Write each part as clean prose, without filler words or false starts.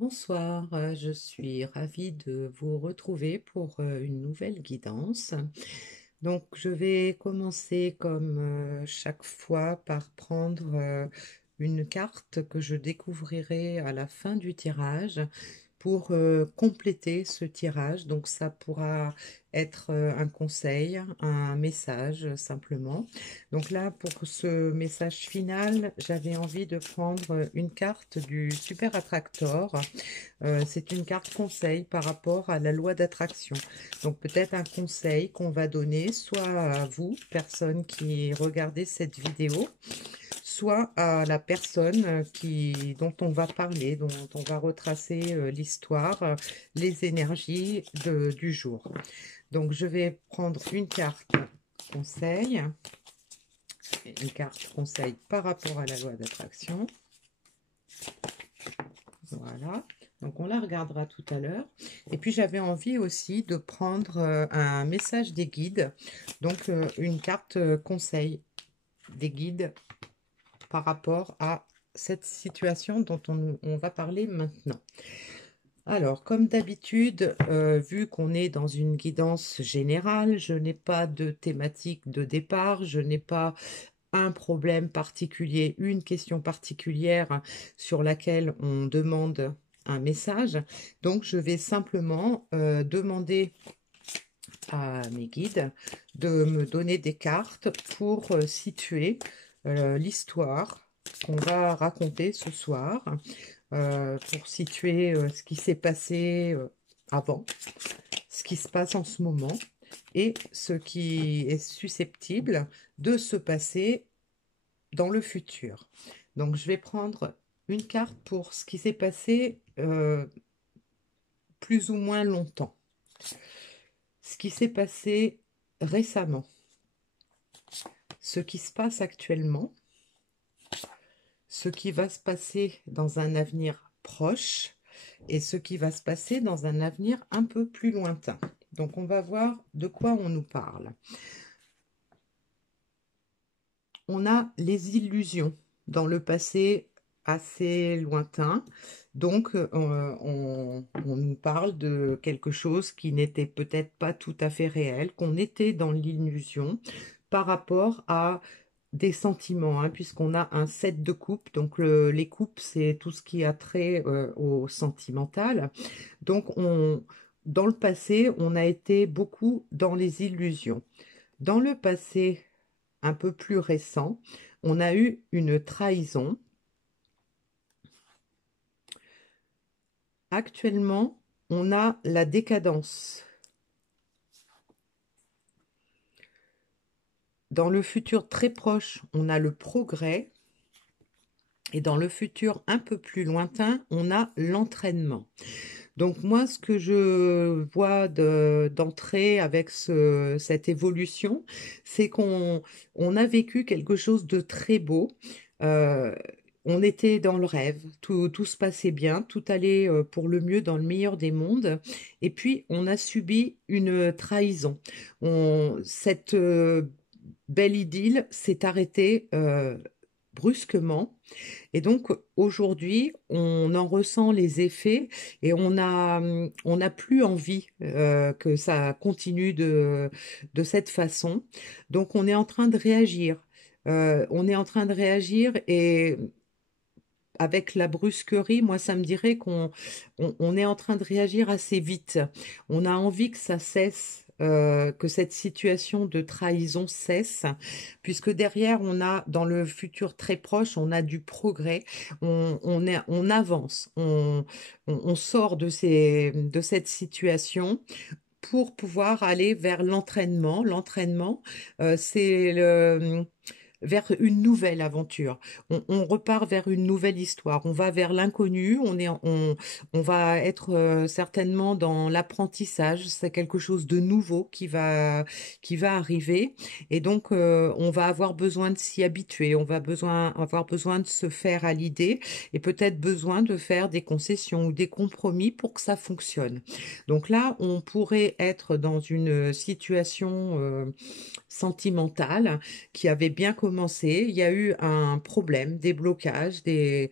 Bonsoir, je suis ravie de vous retrouver pour une nouvelle guidance. Donc, je vais commencer comme chaque fois par prendre une carte que je découvrirai à la fin du tirage pour compléter ce tirage. Donc, ça pourra être un conseil, un message simplement. Donc là, pour ce message final, j'avais envie de prendre une carte du Super Attractor. C'est une carte conseil par rapport à la loi d'attraction. Donc peut-être un conseil qu'on va donner soit à vous, personne qui regardez cette vidéo, soit à la personne dont on va parler, dont on va retracer l'histoire, les énergies du jour. Donc je vais prendre une carte conseil par rapport à la loi d'attraction. Voilà, donc on la regardera tout à l'heure. Et puis j'avais envie aussi de prendre un message des guides, donc une carte conseil des guides par rapport à cette situation dont on va parler maintenant. Alors, comme d'habitude, vu qu'on est dans une guidance générale, je n'ai pas de thématique de départ, je n'ai pas un problème particulier, une question particulière sur laquelle on demande un message. Donc, je vais simplement demander à mes guides de me donner des cartes pour situer l'histoire qu'on va raconter ce soir, pour situer ce qui s'est passé avant, ce qui se passe en ce moment et ce qui est susceptible de se passer dans le futur. Donc, je vais prendre une carte pour ce qui s'est passé plus ou moins longtemps. Ce qui s'est passé récemment. Ce qui se passe actuellement. Ce qui va se passer dans un avenir proche et ce qui va se passer dans un avenir un peu plus lointain. Donc, on va voir de quoi on nous parle. On a les illusions dans le passé assez lointain. Donc, on nous parle de quelque chose qui n'était peut-être pas tout à fait réel, qu'on était dans l'illusion par rapport à des sentiments, hein, puisqu'on a un set de coupes. Donc, les coupes, c'est tout ce qui a trait au sentimental. Donc, dans le passé, on a été beaucoup dans les illusions. Dans le passé un peu plus récent, on a eu une trahison. Actuellement, on a la décadence. Dans le futur très proche, on a le progrès. Et dans le futur un peu plus lointain, on a l'entraînement. Donc moi, ce que je vois d'entrée avec cette évolution, c'est qu'on a vécu quelque chose de très beau. Euh, on était dans le rêve, tout se passait bien, tout allait pour le mieux dans le meilleur des mondes. Et puis, on a subi une trahison. Cette belle idylle s'est arrêtée brusquement. Et donc aujourd'hui, on en ressent les effets et on n'a plus envie que ça continue de cette façon. Donc on est en train de réagir. On est en train de réagir et avec la brusquerie, moi, ça me dirait qu'on est en train de réagir assez vite. On a envie que ça cesse, que cette situation de trahison cesse, puisque derrière, on a, dans le futur très proche, on a du progrès, on avance, on sort de cette situation pour pouvoir aller vers l'entraînement. L'entraînement, c'est vers une nouvelle aventure. On repart vers une nouvelle histoire. On va vers l'inconnu. On va être certainement dans l'apprentissage. C'est quelque chose de nouveau qui va arriver. Et donc, on va avoir besoin de s'y habituer. On va avoir besoin de se faire à l'idée et peut-être besoin de faire des concessions ou des compromis pour que ça fonctionne. Donc là, on pourrait être dans une situation sentimentale qui avait bien commencé. Il y a eu un problème, des blocages, des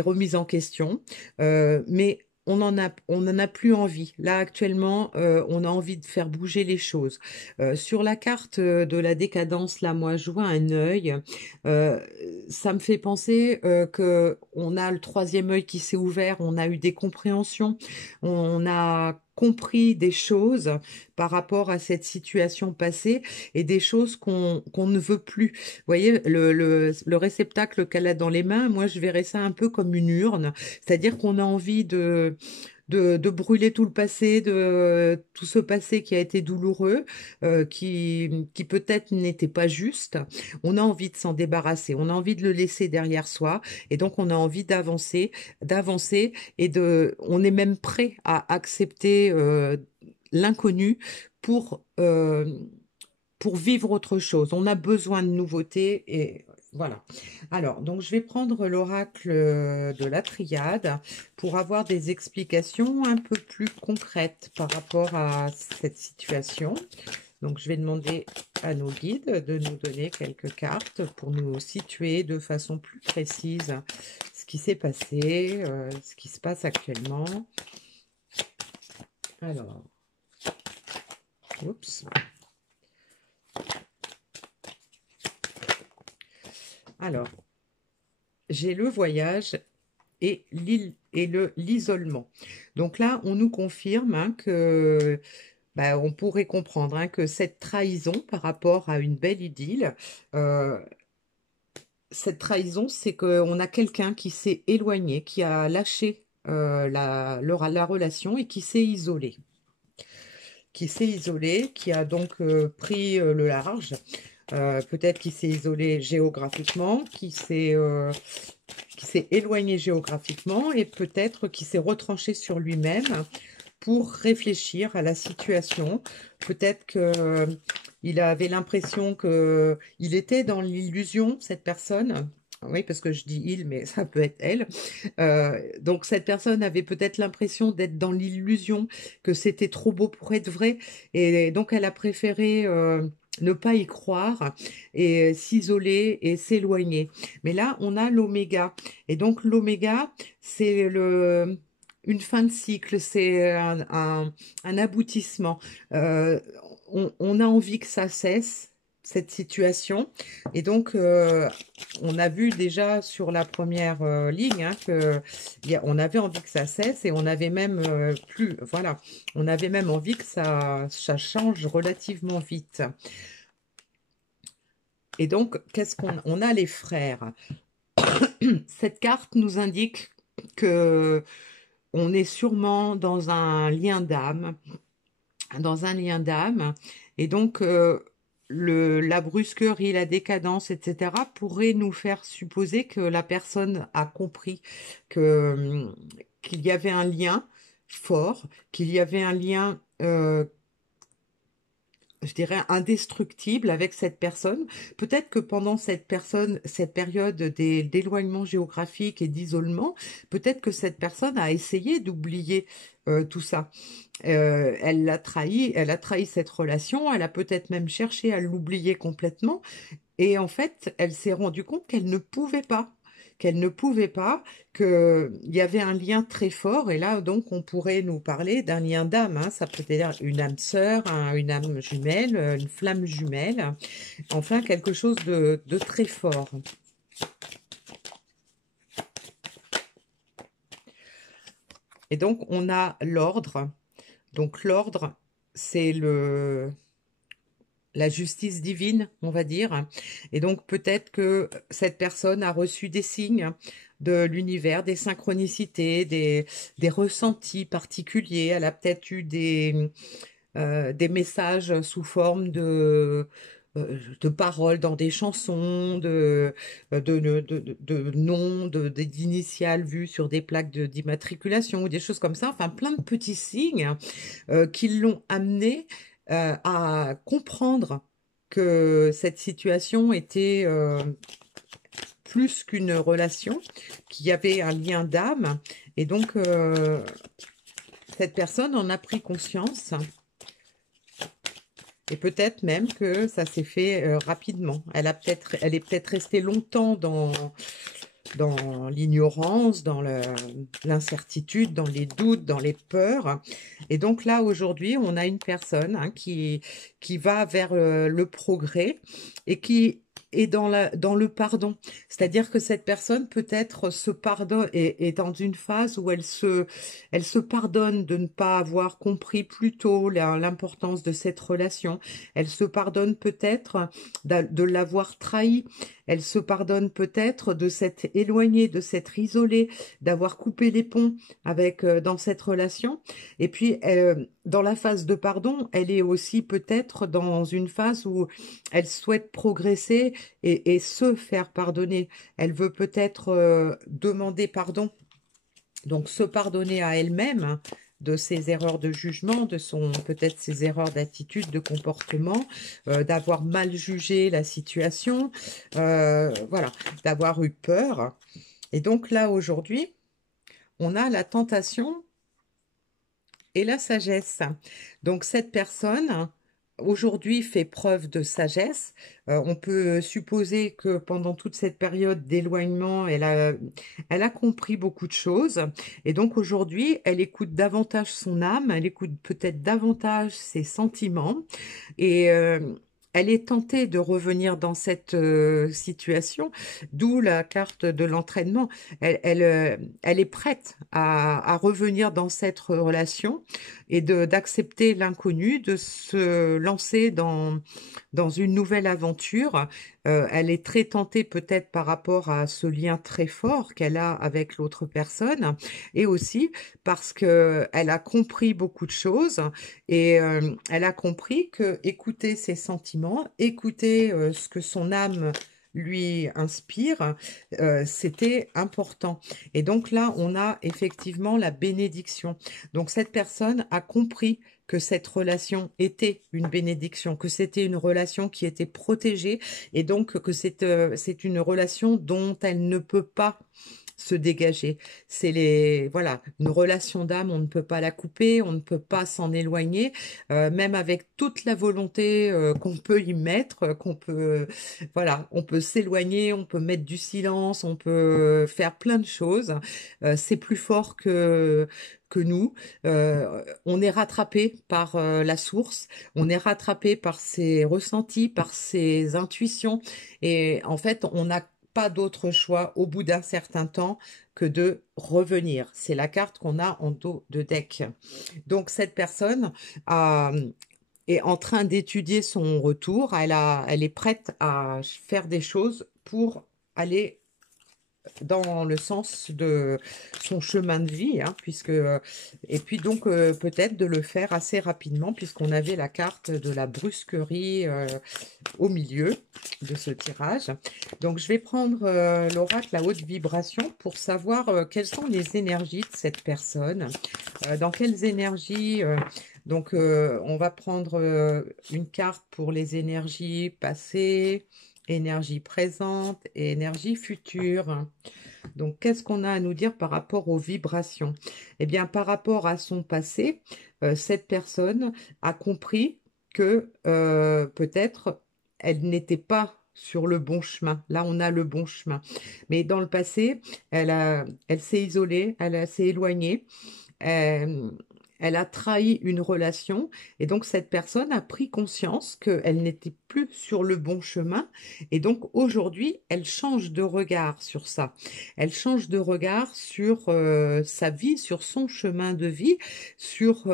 remises en question, mais on en a plus envie. Là, actuellement, on a envie de faire bouger les choses. Sur la carte de la décadence, là, moi, je vois un œil. Euh, Ça me fait penser que on a le troisième œil qui s'est ouvert, on a eu des compréhensions, on a compris des choses par rapport à cette situation passée et des choses qu'on ne veut plus. Vous voyez, le réceptacle qu'elle a dans les mains, moi je verrais ça un peu comme une urne, c'est-à-dire qu'on a envie de brûler tout le passé, de tout ce passé qui a été douloureux, qui peut-être n'était pas juste. On a envie de s'en débarrasser, on a envie de le laisser derrière soi, et donc on a envie d'avancer, on est même prêt à accepter l'inconnu pour euh, pour vivre autre chose. On a besoin de nouveautés et voilà. Alors, donc je vais prendre l'oracle de la triade pour avoir des explications un peu plus concrètes par rapport à cette situation. Donc, je vais demander à nos guides de nous donner quelques cartes pour nous situer de façon plus précise ce qui s'est passé, ce qui se passe actuellement. Alors, oups. Alors, j'ai le voyage et l'isolement. Donc là, on nous confirme hein, que on pourrait comprendre hein, que cette trahison par rapport à une belle idylle, euh, cette trahison, c'est qu'on a quelqu'un qui s'est éloigné, qui a lâché la relation et qui s'est isolé. Qui a donc pris le large. Peut-être qu'il s'est isolé géographiquement, qui s'est éloigné géographiquement et peut-être qu'il s'est retranché sur lui-même pour réfléchir à la situation. Peut-être que il avait l'impression que il était dans l'illusion, cette personne. Oui, parce que je dis il, mais ça peut être elle. Donc cette personne avait peut-être l'impression d'être dans l'illusion, que c'était trop beau pour être vrai, et donc elle a préféré ne pas y croire et s'isoler et s'éloigner. Mais là, on a l'oméga, et donc l'oméga, c'est une fin de cycle, c'est un aboutissement. Euh, on a envie que ça cesse, cette situation. Et donc, on a vu déjà sur la première ligne hein, on avait envie que ça cesse et on avait même voilà, on avait même envie que ça change relativement vite. Et donc, qu'est-ce on a les frères. Cette carte nous indique que on est sûrement dans un lien d'âme, et donc la brusquerie, la décadence, etc., pourrait nous faire supposer que la personne a compris que qu'il y avait un lien fort, qu'il y avait un lien je dirais, indestructible avec cette personne. Peut-être que pendant cette période d'éloignement géographique et d'isolement, peut-être que cette personne a essayé d'oublier tout ça. Elle a trahi cette relation, elle a peut-être même cherché à l'oublier complètement, et en fait, elle s'est rendue compte qu'elle ne pouvait pas, qu'il y avait un lien très fort, et là, donc, on pourrait nous parler d'un lien d'âme, hein. Ça peut être une âme sœur, une âme jumelle, une flamme jumelle, enfin, quelque chose de très fort. Et donc, on a l'ordre. Donc, l'ordre, c'est la justice divine, on va dire. Et donc peut-être que cette personne a reçu des signes de l'univers, des synchronicités, des ressentis particuliers. Elle a peut-être eu des messages sous forme de paroles dans des chansons, de noms, d'initiales vues sur des plaques d'immatriculation ou des choses comme ça. Enfin, plein de petits signes qui l'ont amené à comprendre que cette situation était plus qu'une relation, qu'il y avait un lien d'âme. Et donc, cette personne en a pris conscience Et peut-être même que ça s'est fait rapidement. Elle est peut-être restée longtemps dans l'ignorance, dans l'incertitude, dans les doutes, dans les peurs. Et donc là, aujourd'hui, on a une personne hein, qui va vers le progrès et qui est dans le pardon. C'est-à-dire que cette personne peut-être se pardonne, est dans une phase où elle se pardonne de ne pas avoir compris plus tôt l'importance de cette relation. Elle se pardonne peut-être de l'avoir trahi. Elle se pardonne peut-être de s'être éloignée, de s'être isolée, d'avoir coupé les ponts avec dans cette relation. Et puis, dans la phase de pardon, elle est aussi peut-être dans une phase où elle souhaite progresser et se faire pardonner. Elle veut peut-être demander pardon, donc se pardonner à elle-même hein, de ses erreurs de jugement, de son peut-être ses erreurs d'attitude, de comportement, d'avoir mal jugé la situation, voilà, d'avoir eu peur. Et donc là, aujourd'hui, on a la tentation et la sagesse. Donc cette personne, aujourd'hui, fait preuve de sagesse. On peut supposer que pendant toute cette période d'éloignement, elle a compris beaucoup de choses. Et donc aujourd'hui, elle écoute davantage son âme, elle écoute peut-être davantage ses sentiments. Et elle est tentée de revenir dans cette situation, d'où la carte de l'entraînement. Elle est prête à revenir dans cette relation et d'accepter l'inconnu, de se lancer dans une nouvelle aventure. Elle est très tentée peut-être par rapport à ce lien très fort qu'elle a avec l'autre personne et aussi parce qu'elle a compris beaucoup de choses et elle a compris que écouter ses sentiments, écouter ce que son âme lui inspire, c'était important. Et donc là, on a effectivement la bénédiction. Donc cette personne a compris que cette relation était une bénédiction, que c'était une relation qui était protégée et donc que c'est une relation dont elle ne peut pas se dégager. Voilà, une relation d'âme, on ne peut pas la couper, on ne peut pas s'en éloigner, même avec toute la volonté qu'on peut y mettre, voilà, on peut s'éloigner, on peut mettre du silence, on peut faire plein de choses. C'est plus fort que nous. On est rattrapé par la source, on est rattrapé par ses ressentis, par ses intuitions, et en fait, on n'a pas d'autre choix au bout d'un certain temps que de revenir. C'est la carte qu'on a en dos de deck. Donc cette personne est en train d'étudier son retour. Elle est prête à faire des choses pour aller dans le sens de son chemin de vie, hein, et puis donc peut-être de le faire assez rapidement, puisqu'on avait la carte de la brusquerie au milieu de ce tirage. Donc je vais prendre l'oracle à haute vibration pour savoir quelles sont les énergies de cette personne, dans quelles énergies. Donc on va prendre une carte pour les énergies passées, énergie présente et énergie future. Donc, qu'est-ce qu'on a à nous dire par rapport aux vibrations? Eh bien, par rapport à son passé, cette personne a compris que peut-être elle n'était pas sur le bon chemin. Là, on a le bon chemin. Mais dans le passé, elle s'est isolée, s'est éloignée. euh, Elle a trahi une relation et donc cette personne a pris conscience qu'elle n'était plus sur le bon chemin et donc aujourd'hui elle change de regard sur ça. Elle change de regard sur sa vie, sur son chemin de vie, sur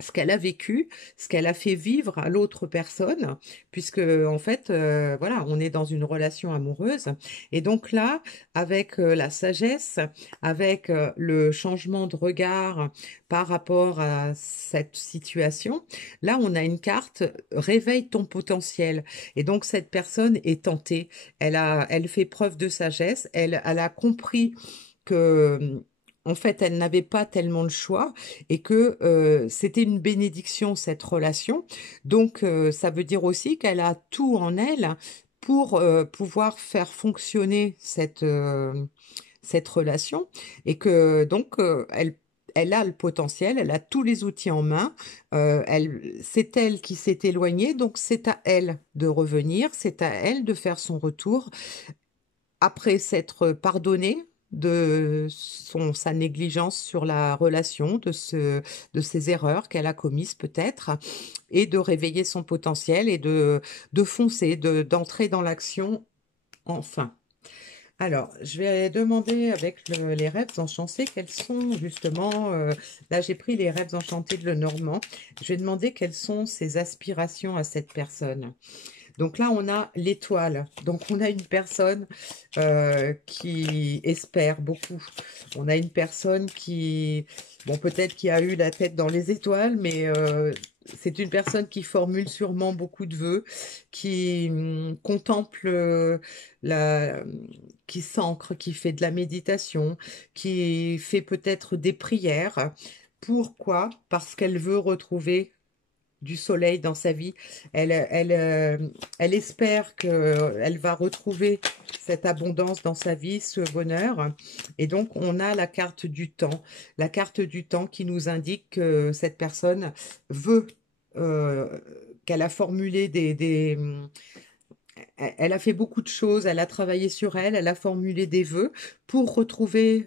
ce qu'elle a vécu, ce qu'elle a fait vivre à l'autre personne, puisque en fait, voilà, on est dans une relation amoureuse. Et donc là, avec la sagesse, avec le changement de regard par rapport à cette situation, là, on a une carte réveille ton potentiel. Et donc cette personne est tentée. Elle fait preuve de sagesse. Elle a compris que en fait, elle n'avait pas tellement le choix et que c'était une bénédiction cette relation. Donc, ça veut dire aussi qu'elle a tout en elle pour pouvoir faire fonctionner cette relation et que donc elle a le potentiel, elle a tous les outils en main, c'est elle qui s'est éloignée, donc c'est à elle de revenir, c'est à elle de faire son retour après s'être pardonnée de sa négligence sur la relation, de ses erreurs qu'elle a commises peut-être, et de réveiller son potentiel et de foncer, d'entrer dans l'action enfin. Alors, je vais demander avec les rêves enchantés quels sont justement, là j'ai pris les rêves enchantés de Lenormand, je vais demander quelles sont ses aspirations à cette personne. Donc là, on a l'étoile. Donc on a une personne qui espère beaucoup. On a une personne qui, bon, peut-être qui a eu la tête dans les étoiles, mais c'est une personne qui formule sûrement beaucoup de vœux, qui contemple qui s'ancre, qui fait de la méditation, qui fait peut-être des prières. Pourquoi? Parce qu'elle veut retrouver du soleil dans sa vie. Elle espère qu'elle va retrouver cette abondance dans sa vie, ce bonheur. Et donc, on a la carte du temps. La carte du temps qui nous indique que cette personne veut, qu'elle a formulé elle a fait beaucoup de choses, elle a travaillé sur elle, elle a formulé des vœux pour retrouver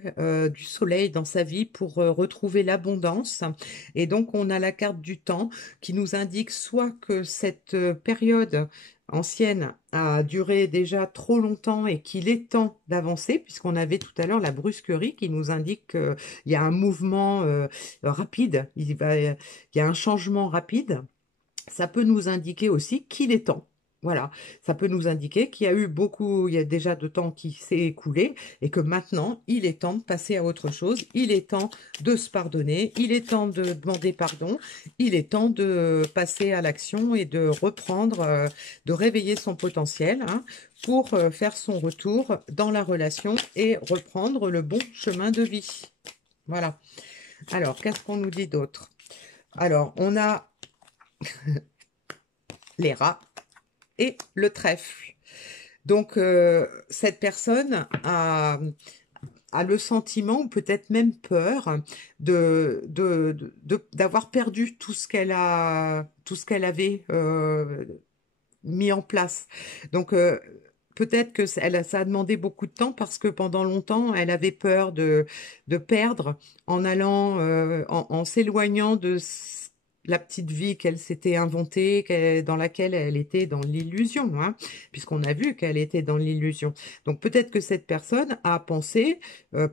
du soleil dans sa vie, pour retrouver l'abondance. Et donc, on a la carte du temps qui nous indique soit que cette période ancienne a duré déjà trop longtemps et qu'il est temps d'avancer, puisqu'on avait tout à l'heure la brusquerie qui nous indique qu'il y a un mouvement rapide, il y a un changement rapide. Ça peut nous indiquer aussi qu'il est temps. Voilà, ça peut nous indiquer qu'il y a eu beaucoup, il y a déjà de temps qui s'est écoulé et que maintenant, il est temps de passer à autre chose, il est temps de se pardonner, il est temps de demander pardon, il est temps de passer à l'action et de reprendre, de réveiller son potentiel hein, pour faire son retour dans la relation et reprendre le bon chemin de vie. Voilà. Alors, qu'est-ce qu'on nous dit d'autre? Alors, on a les rats et le trèfle. Donc, cette personne a le sentiment, ou peut-être même peur, d'avoir perdu tout ce qu'elle avait mis en place. Donc, peut-être que ça a demandé beaucoup de temps parce que pendant longtemps, elle avait peur de perdre en allant, en s'éloignant de la petite vie qu'elle s'était inventée, dans laquelle elle était dans l'illusion, hein, puisqu'on a vu qu'elle était dans l'illusion. Donc peut-être que cette personne a pensé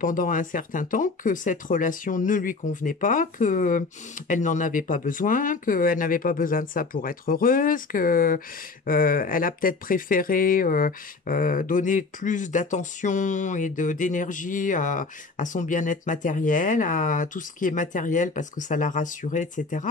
pendant un certain temps que cette relation ne lui convenait pas, que elle n'en avait pas besoin, qu'elle n'avait pas besoin de ça pour être heureuse, que elle a peut-être préféré donner plus d'attention et d'énergie à son bien-être matériel, à tout ce qui est matériel parce que ça l'a rassurée, etc.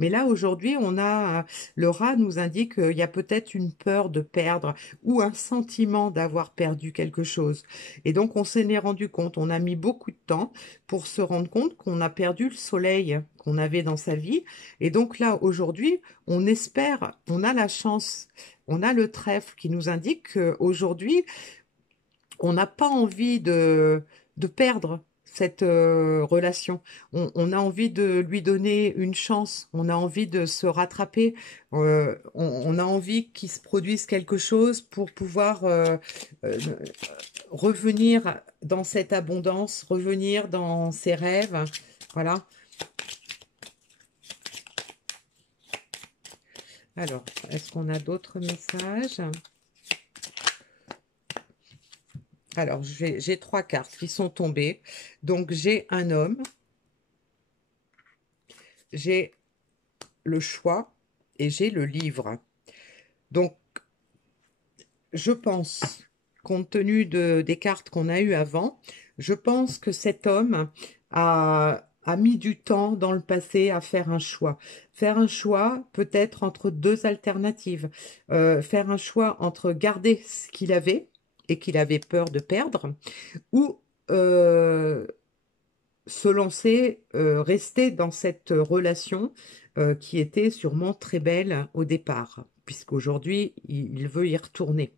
Mais là, aujourd'hui, on a le rat nous indique qu'il y a peut-être une peur de perdre ou un sentiment d'avoir perdu quelque chose. Et donc, on s'en est rendu compte. On a mis beaucoup de temps pour se rendre compte qu'on a perdu le soleil qu'on avait dans sa vie. Et donc là, aujourd'hui, on espère, on a la chance, on a le trèfle qui nous indique qu'aujourd'hui, on n'a pas envie de perdre cette relation. On a envie de lui donner une chance, on a envie de se rattraper, on a envie qu'il se produise quelque chose pour pouvoir euh, revenir dans cette abondance, revenir dans ses rêves. Voilà. Alors, est-ce qu'on a d'autres messages? Alors, j'ai 3 cartes qui sont tombées. Donc, j'ai un homme, j'ai le choix et j'ai le livre. Donc, je pense, compte tenu des cartes qu'on a eues avant, je pense que cet homme a mis du temps dans le passé à faire un choix. Faire un choix peut-être entre 2 alternatives. Faire un choix entre garder ce qu'il avait et qu'il avait peur de perdre, ou se lancer, rester dans cette relation qui était sûrement très belle au départ, puisqu'aujourd'hui, il veut y retourner.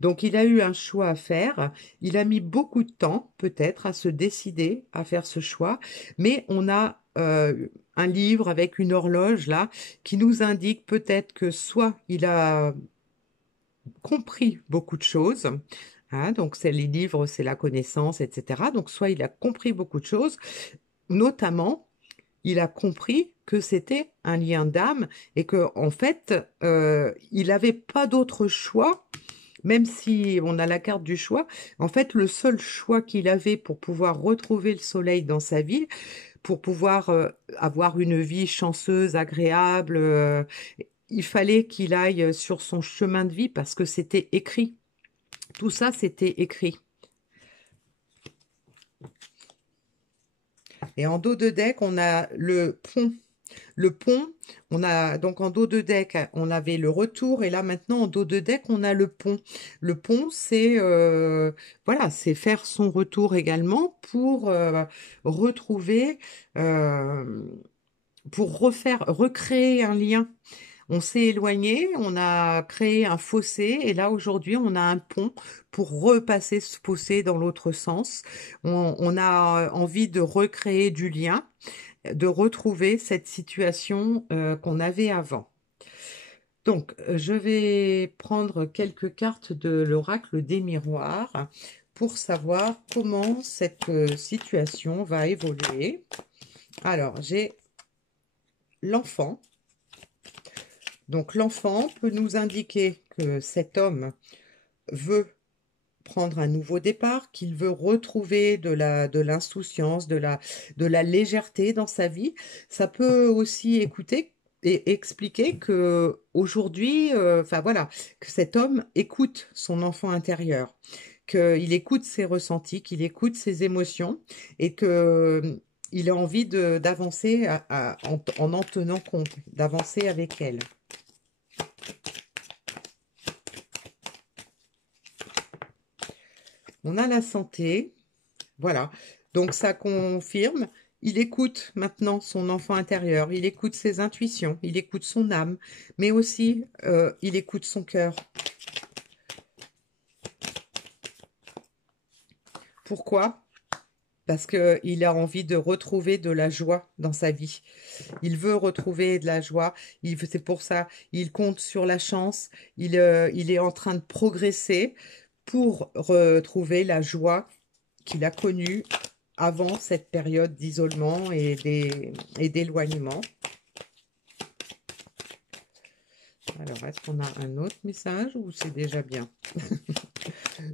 Donc, il a eu un choix à faire. Il a mis beaucoup de temps, peut-être, à se décider à faire ce choix. Mais on a un livre avec une horloge, là, qui nous indique peut-être que soit il a compris beaucoup de choses, hein, donc c'est les livres, c'est la connaissance, etc. Donc, soit il a compris beaucoup de choses, notamment, il a compris que c'était un lien d'âme et que, en fait, il n'avait pas d'autre choix. Même si on a la carte du choix, en fait, le seul choix qu'il avait pour pouvoir retrouver le soleil dans sa vie, pour pouvoir avoir une vie chanceuse, agréable, il fallait qu'il aille sur son chemin de vie parce que c'était écrit. Tout ça, c'était écrit. Et en dos de deck, on a le pont. Le pont, on a donc en dos de deck, on avait le retour et là maintenant en dos de deck, on a le pont. Le pont, c'est voilà, c'est faire son retour également pour retrouver, euh, pour recréer un lien. On s'est éloigné, on a créé un fossé et là aujourd'hui on a un pont pour repasser ce fossé dans l'autre sens. On a envie de recréer du lien, de retrouver cette situation qu'on avait avant. Donc, je vais prendre quelques cartes de l'oracle des miroirs pour savoir comment cette situation va évoluer. Alors, j'ai l'enfant. Donc, l'enfant peut nous indiquer que cet homme veut prendre un nouveau départ, qu'il veut retrouver de l'insouciance, de la légèreté dans sa vie. Ça peut aussi écouter et expliquer que aujourd'hui, enfin voilà, que cet homme écoute son enfant intérieur, qu'il écoute ses ressentis, qu'il écoute ses émotions et que il a envie d'avancer en tenant compte, d'avancer avec elle. On a la santé, voilà. Donc ça confirme, il écoute maintenant son enfant intérieur, il écoute ses intuitions, il écoute son âme, mais aussi il écoute son cœur. Pourquoi? Parce qu'il a envie de retrouver de la joie dans sa vie. Il veut retrouver de la joie. C'est pour ça, il compte sur la chance. Il est en train de progresser pour retrouver la joie qu'il a connue avant cette période d'isolement et d'éloignement. Alors, est-ce qu'on a un autre message ou c'est déjà bien?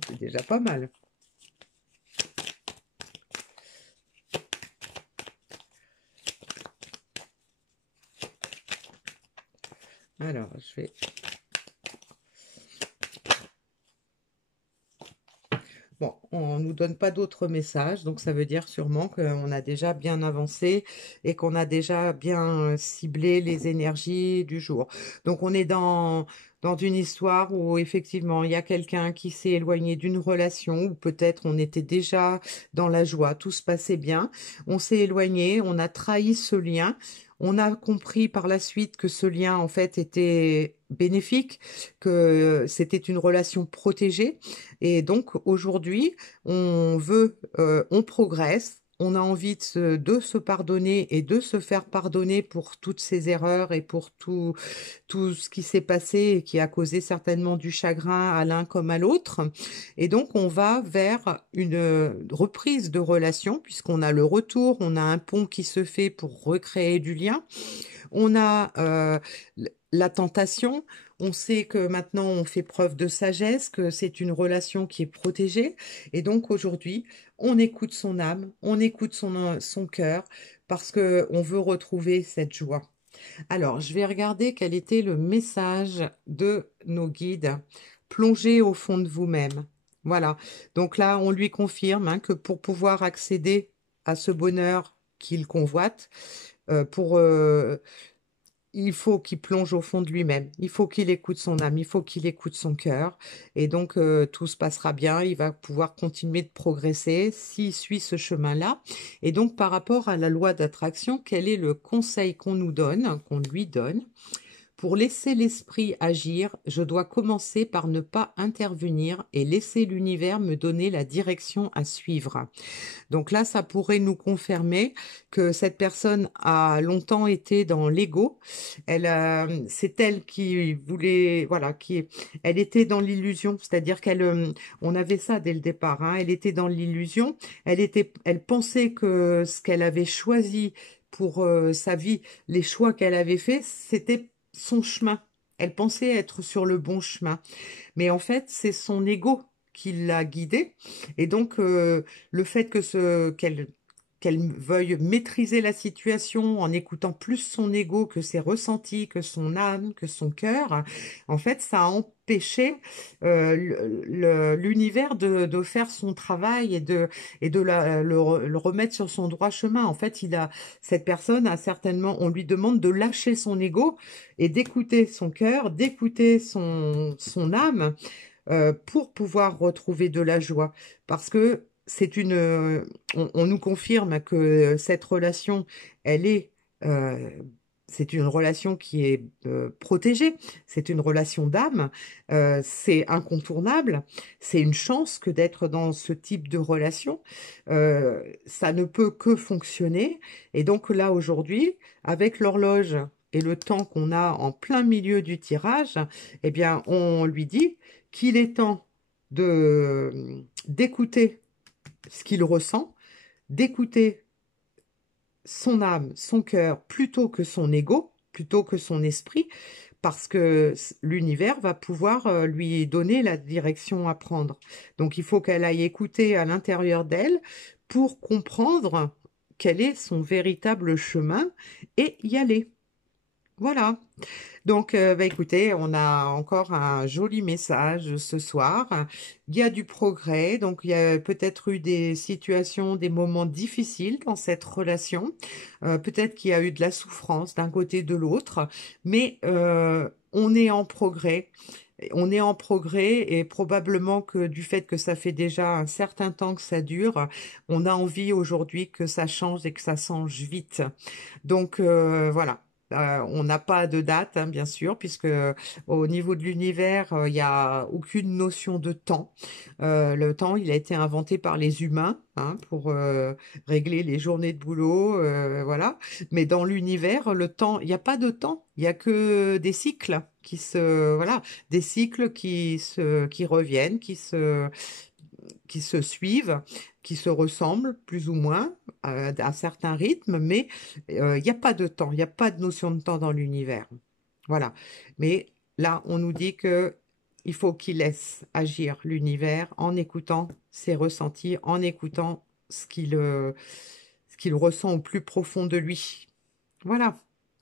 C'est déjà pas mal. Alors, je vais... Bon, on ne nous donne pas d'autres messages, donc ça veut dire sûrement qu'on a déjà bien avancé et qu'on a déjà bien ciblé les énergies du jour. Donc on est dans une histoire où effectivement il y a quelqu'un qui s'est éloigné d'une relation, ou peut-être on était déjà dans la joie, tout se passait bien, on s'est éloigné, on a trahi ce lien. On a compris par la suite que ce lien, en fait, était bénéfique, que c'était une relation protégée. Et donc, aujourd'hui, on progresse, on a envie de se pardonner et de se faire pardonner pour toutes ces erreurs et pour tout ce qui s'est passé et qui a causé certainement du chagrin à l'un comme à l'autre. Et donc, on va vers une reprise de relation puisqu'on a le retour, on a un pont qui se fait pour recréer du lien. On a la tentation. On sait que maintenant, on fait preuve de sagesse, que c'est une relation qui est protégée. Et donc, aujourd'hui, on écoute son âme, on écoute son cœur parce qu'on veut retrouver cette joie. Alors, je vais regarder quel était le message de nos guides. Plongez au fond de vous-même. Voilà. Donc là, on lui confirme hein, que pour pouvoir accéder à ce bonheur qu'il convoite, il faut qu'il plonge au fond de lui-même. Il faut qu'il écoute son âme. Il faut qu'il écoute son cœur. Et donc, tout se passera bien. Il va pouvoir continuer de progresser s'il suit ce chemin-là. Et donc, par rapport à la loi d'attraction, quel est le conseil qu'on nous donne, qu'on lui donne, Pour laisser l'esprit agir, je dois commencer par ne pas intervenir et laisser l'univers me donner la direction à suivre. Donc là, ça pourrait nous confirmer que cette personne a longtemps été dans l'ego. C'est elle qui voulait, voilà, elle était dans l'illusion, c'est-à-dire on avait ça dès le départ, hein, elle était dans l'illusion. Elle pensait que ce qu'elle avait choisi pour sa vie, les choix qu'elle avait faits, c'était son chemin. Elle pensait être sur le bon chemin. Mais en fait, c'est son ego qui l'a guidée. Et donc, le fait qu'elle veuille maîtriser la situation en écoutant plus son ego que ses ressentis, que son âme, que son cœur, en fait, ça a empêché l'univers de faire son travail et de le remettre sur son droit chemin. En fait, cette personne a certainement, on lui demande de lâcher son ego et d'écouter son cœur, d'écouter son âme pour pouvoir retrouver de la joie. Parce que on nous confirme que cette relation, elle est, euh, c'est une relation qui est protégée, c'est une relation d'âme, c'est incontournable, c'est une chance que d'être dans ce type de relation. Ça ne peut que fonctionner. Et donc là, aujourd'hui, avec l'horloge et le temps qu'on a en plein milieu du tirage, eh bien, on lui dit qu'il est temps d'écouter ce qu'il ressent, d'écouter son âme, son cœur, plutôt que son ego, plutôt que son esprit, parce que l'univers va pouvoir lui donner la direction à prendre. Donc il faut qu'elle aille écouter à l'intérieur d'elle pour comprendre quel est son véritable chemin et y aller. Voilà. Donc, bah, écoutez, on a encore un joli message ce soir. Il y a du progrès, donc il y a peut-être eu des situations, des moments difficiles dans cette relation. Peut-être qu'il y a eu de la souffrance d'un côté de l'autre, mais on est en progrès. On est en progrès et probablement que du fait que ça fait déjà un certain temps que ça dure, on a envie aujourd'hui que ça change et que ça change vite. Donc voilà. On n'a pas de date, hein, bien sûr, puisque au niveau de l'univers, il n'y a aucune notion de temps. Le temps, il a été inventé par les humains, hein, pour régler les journées de boulot, voilà. Mais dans l'univers, le temps, il n'y a pas de temps. Il n'y a que des cycles voilà, des cycles qui reviennent, qui se suivent, qui se ressemblent plus ou moins à certains rythmes, mais il n'y a pas de temps, il n'y a pas de notion de temps dans l'univers. Voilà. Mais là, on nous dit que il faut qu'il laisse agir l'univers en écoutant ses ressentis, en écoutant ce qu'il ressent au plus profond de lui. Voilà.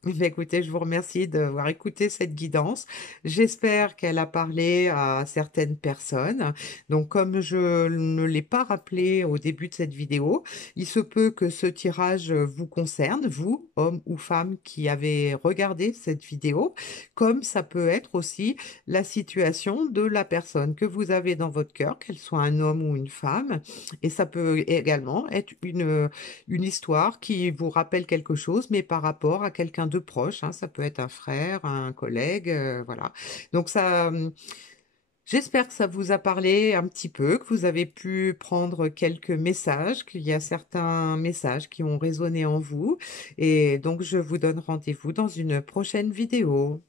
Eh bien, écoutez, je vous remercie d'avoir écouté cette guidance. J'espère qu'elle a parlé à certaines personnes. Donc, comme je ne l'ai pas rappelé au début de cette vidéo, il se peut que ce tirage vous concerne, vous, hommes ou femmes qui avez regardé cette vidéo, comme ça peut être aussi la situation de la personne que vous avez dans votre cœur, qu'elle soit un homme ou une femme. Et ça peut également être une histoire qui vous rappelle quelque chose, mais par rapport à quelqu'un de proche, hein, ça peut être un frère, un collègue, voilà. Donc ça, j'espère que ça vous a parlé un petit peu, que vous avez pu prendre quelques messages, qu'il y a certains messages qui ont résonné en vous. Et donc je vous donne rendez-vous dans une prochaine vidéo.